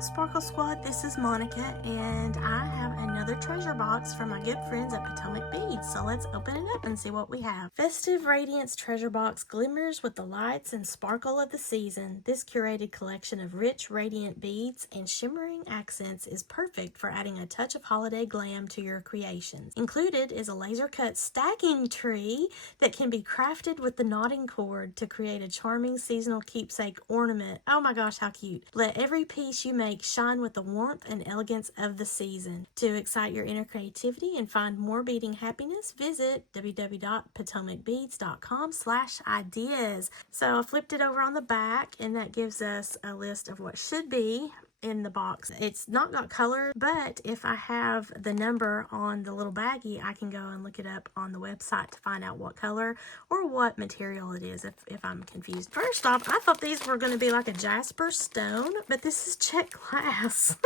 Sparkle Squad, this is Monica, and I have another treasure box from my good friends at Potomac Bead. So let's open it up and see what we have. Festive Radiance treasure box glimmers with the lights and sparkle of the season. This curated collection of rich, radiant beads and shimmering accents is perfect for adding a touch of holiday glam to your creations. Included is a laser-cut stacking tree that can be crafted with the knotting cord to create a charming seasonal keepsake ornament. Oh my gosh, how cute. Let every piece you make shine with the warmth and elegance of the season. To excite your inner creativity and find more beading happiness, visit www.potomacbeads.com/ideas. So I flipped it over on the back, and that gives us a list of what should be in the box. It's not got color, but if I have the number on the little baggie, I can go and look it up on the website to find out what color or what material it is if I'm confused. First off, I thought these were going to be like a jasper stone, but this is Czech glass.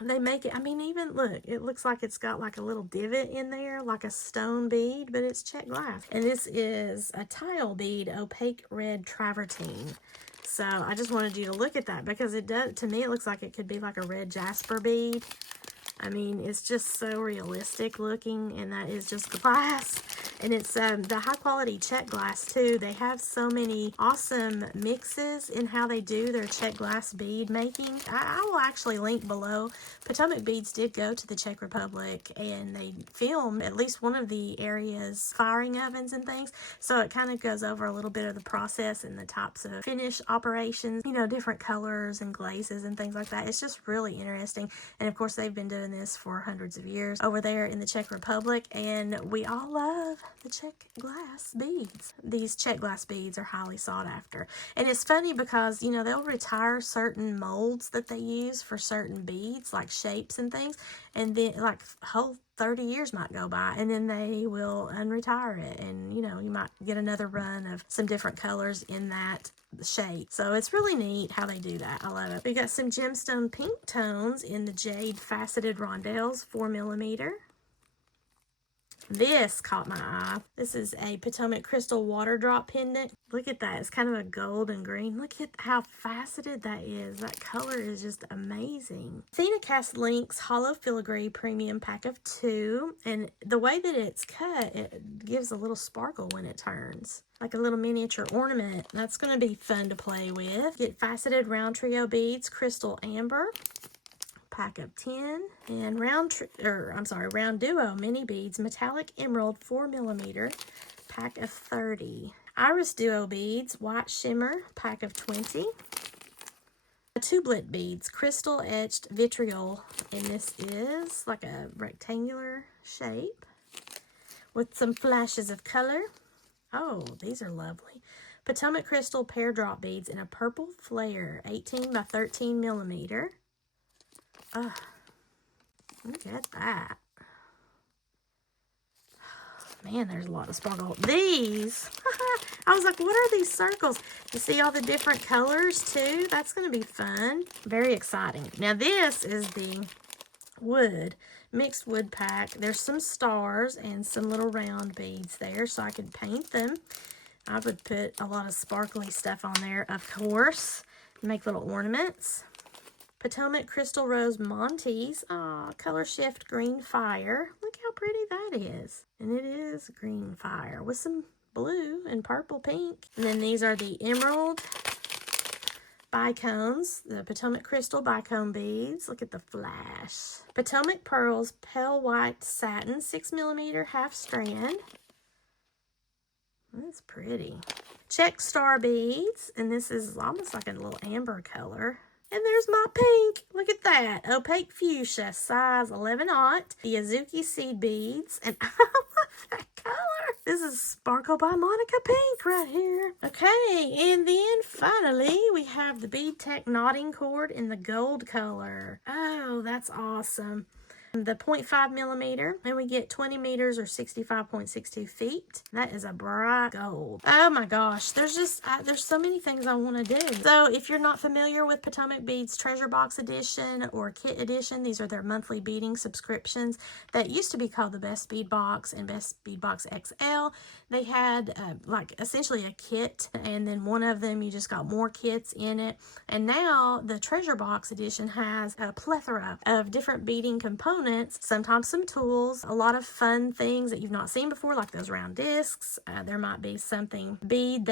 They make it, I mean, even look, it looks like it's got like a little divot in there, like a stone bead, but it's Czech glass. And this is a tile bead, opaque red travertine. So I just wanted you to look at that because it does, to me, it looks like it could be like a red jasper bead. I mean, it's just so realistic looking, and that is just glass. And it's the high quality Czech glass too. They have so many awesome mixes in how they do their Czech glass bead making. I will actually link below. Potomac Beads did go to the Czech Republic, and they filmed at least one of the areas firing ovens and things. So it kind of goes over a little bit of the process and the types of finish operations, you know, different colors and glazes and things like that. It's just really interesting. And of course, they've been doing this for hundreds of years over there in the Czech Republic, and we all love the Czech glass beads. These Czech glass beads are highly sought after. And it's funny because, you know, they'll retire certain molds that they use for certain beads, like shapes and things, and then like whole 30 years might go by, and then they will unretire it, and you know, you might get another run of some different colors in that shape. So it's really neat how they do that. I love it. We got some gemstone pink tones in the jade faceted rondelles, 4mm. This caught my eye. This is a Potomac crystal water drop pendant. Look at that. It's kind of a gold and green. Look at how faceted that is. That color is just amazing. Athena Cast Links Hollow Filigree Premium Pack of 2. And the way that it's cut, it gives a little sparkle when it turns. Like a little miniature ornament. That's going to be fun to play with. Get faceted round trio beads, crystal amber. Pack of 10, and round duo mini beads, metallic emerald, 4mm, pack of 30. Iris duo beads, white shimmer, pack of 20. Tublet beads, crystal etched vitriol, and this is like a rectangular shape with some flashes of color. Oh, these are lovely. Potomac crystal pear drop beads in a purple flare, 18 by 13mm. Oh, look at that. Man, there's a lot of sparkle. These, I was like, what are these circles? You see all the different colors too? That's going to be fun. Very exciting. Now this is the wood, mixed wood pack. There's some stars and some little round beads there, so I could paint them. I would put a lot of sparkly stuff on there, of course. Make little ornaments. Potomac Crystal Rose Montes. Color Shift Green Fire. Look how pretty that is. And it is green fire with some blue and purple pink. And then these are the Emerald Bicones. The Potomac Crystal Bicone beads. Look at the flash. Potomac Pearls Pale White Satin. 6mm half strand. That's pretty. Czech Star beads. And this is almost like a little amber color. And there's my pink. Look at that. Opaque fuchsia, size 11/0. The Azuki seed beads. And I love that color. This is Sparkle by Monica Pink right here. Okay, and then finally we have the Bead Tech knotting cord in the gold color. Oh, that's awesome. the 0.5 millimeter, and we get 20 meters or 65.62 feet. That is a bright gold. Oh my gosh, there's so many things I want to do. So if you're not familiar with Potomac Beads Treasure Box Edition or Kit Edition, these are their monthly beading subscriptions that used to be called the Best Bead Box and Best Bead Box XL. They had like essentially a kit, and then one of them you just got more kits in it. And now the Treasure Box Edition has a plethora of different beading components, sometimes some tools, a lot of fun things that you've not seen before, like those round discs. There might be something bead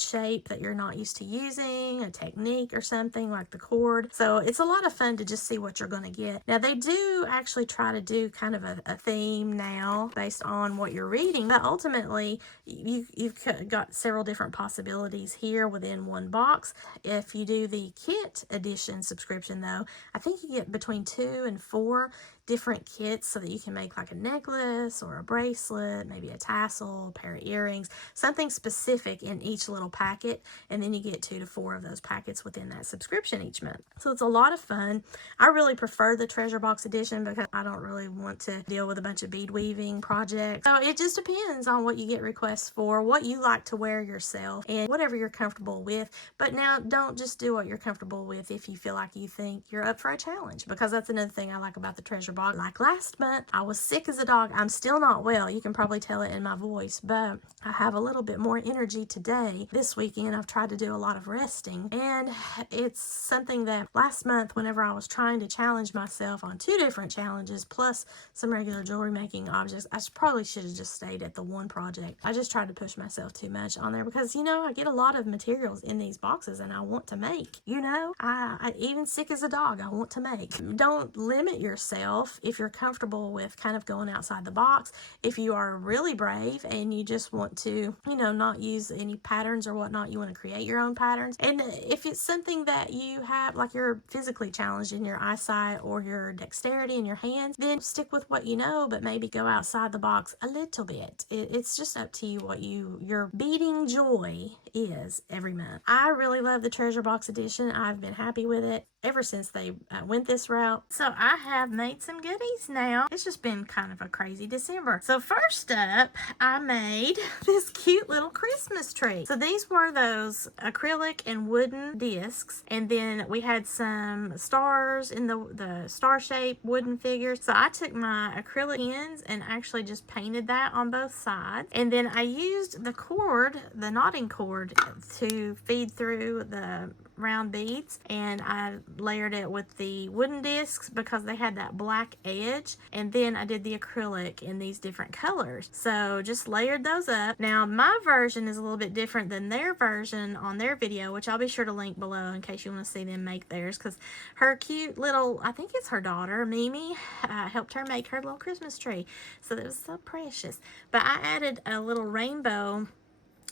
shape that you're not used to using, a technique or something like the cord. So it's a lot of fun to just see what you're going to get. Now they do actually try to do kind of a theme now based on what you're reading, but ultimately you've got several different possibilities here within one box. If you do the Kit Edition subscription though, I think you get between 2 and 4 different kits so that you can make like a necklace or a bracelet, maybe a tassel, a pair of earrings, something specific in each little packet, and then you get 2 to 4 of those packets within that subscription each month. So it's a lot of fun. I really prefer the Treasure Box Edition because I don't really want to deal with a bunch of bead weaving projects. So it just depends on what you get requests for, what you like to wear yourself, and whatever you're comfortable with. But now don't just do what you're comfortable with if you feel like you think you're up for a challenge, because that's another thing I like about the Treasure Box. Like last month, I was sick as a dog. I'm still not well. You can probably tell it in my voice, but I have a little bit more energy today. This weekend, I've tried to do a lot of resting, and it's something that last month, whenever I was trying to challenge myself on 2 different challenges, plus some regular jewelry making objects, I probably should have just stayed at the one project. I just tried to push myself too much on there because, you know, I get a lot of materials in these boxes and I want to make, you know, I even sick as a dog, I want to make. Don't limit yourself if you're comfortable with kind of going outside the box. If you are really brave and you just want to, you know, not use any patterns or whatnot, you want to create your own patterns. And if it's something that you have, like you're physically challenged in your eyesight or your dexterity in your hands, then stick with what you know, but maybe go outside the box a little bit. It's just up to you what your beading joy is every month. I really love the Treasure Box Edition. I've been happy with it ever since they went this route. So I have made some goodies now. It's just been kind of a crazy December. So first up, I made this cute little Christmas tree. So these were those acrylic and wooden discs, and then we had some stars in the star-shaped wooden figures. So I took my acrylic pens and actually just painted that on both sides, and then I used the cord, the knotting cord, to feed through the round beads, and I layered it with the wooden discs because they had that black edge, and then I did the acrylic in these different colors. So just layered those up. Now my version is a little bit different than their version on their video, which I'll be sure to link below in case you want to see them make theirs, because her cute little, I think it's her daughter, Mimi, helped her make her little Christmas tree. So that was so precious. But I added a little rainbow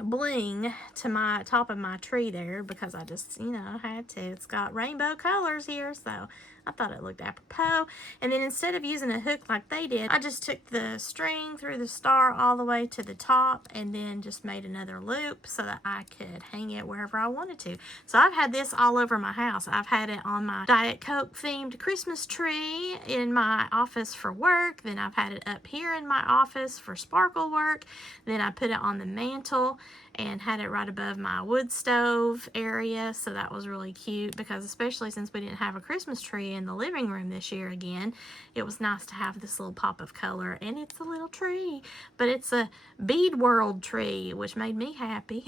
bling to my top of my tree there because I just, you know, had to. It's got rainbow colors here, so I thought it looked apropos. And then instead of using a hook like they did, I just took the string through the star all the way to the top and then just made another loop so that I could hang it wherever I wanted to. So I've had this all over my house. I've had it on my Diet Coke themed Christmas tree in my office for work. Then I've had it up here in my office for sparkle work. Then I put it on the mantle and had it right above my wood stove area, so that was really cute because especially since we didn't have a Christmas tree in the living room this year again, it was nice to have this little pop of color. And it's a little tree, but it's a bead world tree, which made me happy.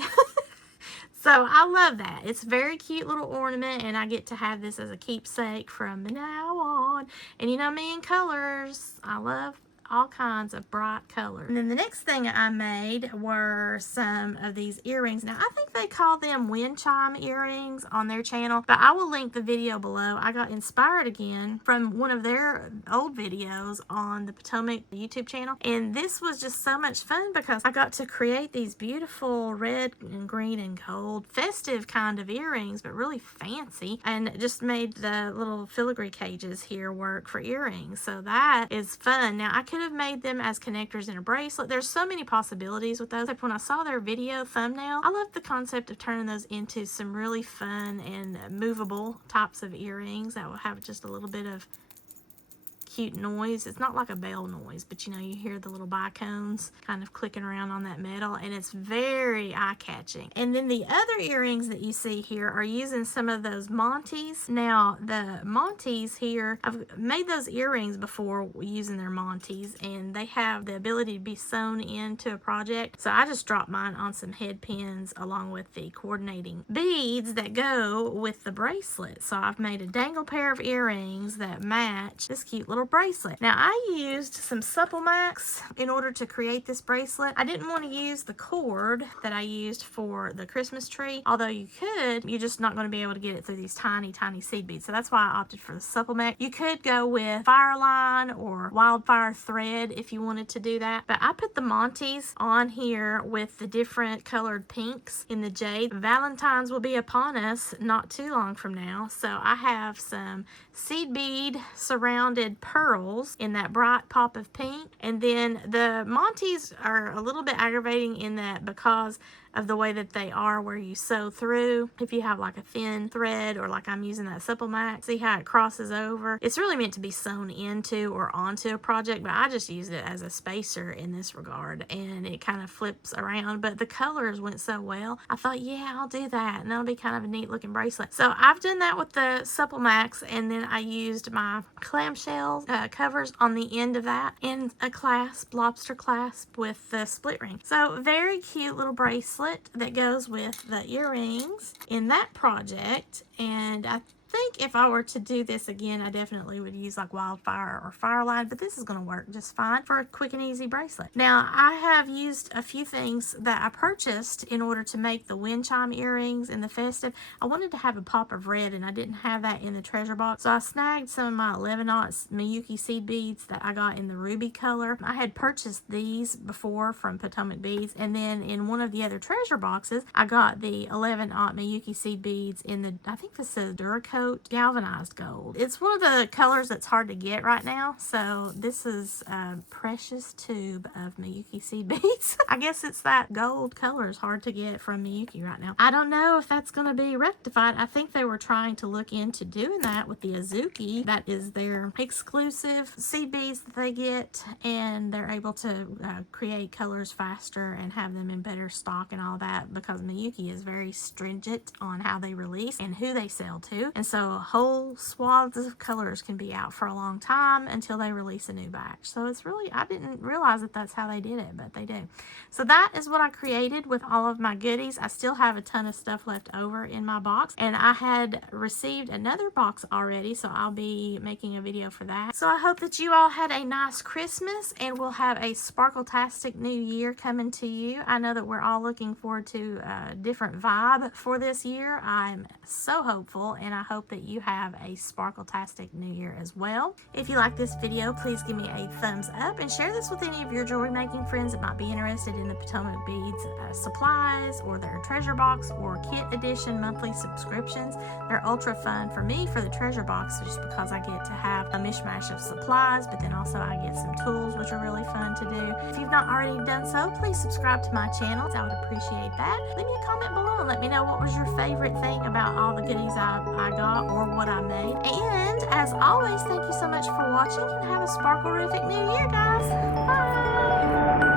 So I love that. It's a very cute little ornament, and I get to have this as a keepsake from now on. And you know me and colors, I love all kinds of bright colors. And then the next thing I made were some of these earrings. Now, I think they call them wind chime earrings on their channel, but I will link the video below. I got inspired again from one of their old videos on the Potomac YouTube channel, and this was just so much fun because I got to create these beautiful red and green and gold festive kind of earrings, but really fancy, and just made the little filigree cages here work for earrings. So that is fun. Now, I could have made them as connectors in a bracelet. There's so many possibilities with those. Except when I saw their video thumbnail, I love the concept of turning those into some really fun and movable types of earrings that will have just a little bit of cute noise. It's not like a bell noise, but you know, you hear the little bicones kind of clicking around on that metal, and it's very eye-catching. And then the other earrings that you see here are using some of those Monties. Now, the Monties here, I've made those earrings before using their Monties, and they have the ability to be sewn into a project. So I just dropped mine on some head pins along with the coordinating beads that go with the bracelet. So I've made a dangle pair of earrings that match this cute little bracelet. Now, I used some Supplemax in order to create this bracelet. I didn't want to use the cord that I used for the Christmas tree, although you could. You're just not going to be able to get it through these tiny seed beads. So that's why I opted for the Supplemax. You could go with Fireline or Wildfire thread if you wanted to do that, but I put the Monties on here with the different colored pinks in the jade. Valentine's will be upon us not too long from now, so I have some seed bead surrounded pearls in that bright pop of pink. And then the Monties are a little bit aggravating in that because of the way that they are where you sew through. If you have like a thin thread, or like I'm using that Supplemax, see how it crosses over? It's really meant to be sewn into or onto a project, but I just used it as a spacer in this regard, and it kind of flips around. But the colors went so well, I thought, yeah, I'll do that, and that'll be kind of a neat looking bracelet. So I've done that with the Supplemax, and then I used my clamshell covers on the end of that, and a clasp, lobster clasp with the split ring. So very cute little bracelet that goes with the earrings in that project. And I think if I were to do this again, I definitely would use like Wildfire or Fireline, but this is going to work just fine for a quick and easy bracelet. Now, I have used a few things that I purchased in order to make the wind chime earrings in the festive. I wanted to have a pop of red, and I didn't have that in the treasure box, so I snagged some of my 11-aught Miyuki seed beads that I got in the ruby color. I had purchased these before from Potomac beads, and then in one of the other treasure boxes, I got the 11-aught Miyuki seed beads in the, I think this is Duracoat Galvanized Gold. It's one of the colors that's hard to get right now, so this is a precious tube of Miyuki seed beads. I guess it's that gold color is hard to get from Miyuki right now. I don't know if that's going to be rectified. I think they were trying to look into doing that with the Azuki. That is their exclusive seed beads that they get, and they're able to create colors faster and have them in better stock and all that, because Miyuki is very stringent on how they release and who they sell to. And so whole swaths of colors can be out for a long time until they release a new batch. So it's really, I didn't realize that that's how they did it, but they do. So that is what I created with all of my goodies. I still have a ton of stuff left over in my box, and I had received another box already, so I'll be making a video for that. So I hope that you all had a nice Christmas, and we'll have a sparkle-tastic new year coming to you. I know that we're all looking forward to a different vibe for this year. I'm so hopeful, and I hope that you have a sparkle-tastic new year as well. If you like this video, please give me a thumbs up and share this with any of your jewelry making friends that might be interested in the Potomac Beads supplies, or their treasure box or kit edition monthly subscriptions. They're ultra fun for me for the treasure box, just because I get to have a mishmash of supplies, but then also I get some tools, which are really fun to do. If you've not already done so, please subscribe to my channel. I would appreciate that. Leave me a comment below and let me know what was your favorite thing about all the goodies I got or what I made. And as always, thank you so much for watching, and have a sparkle-rific new year, guys. Bye!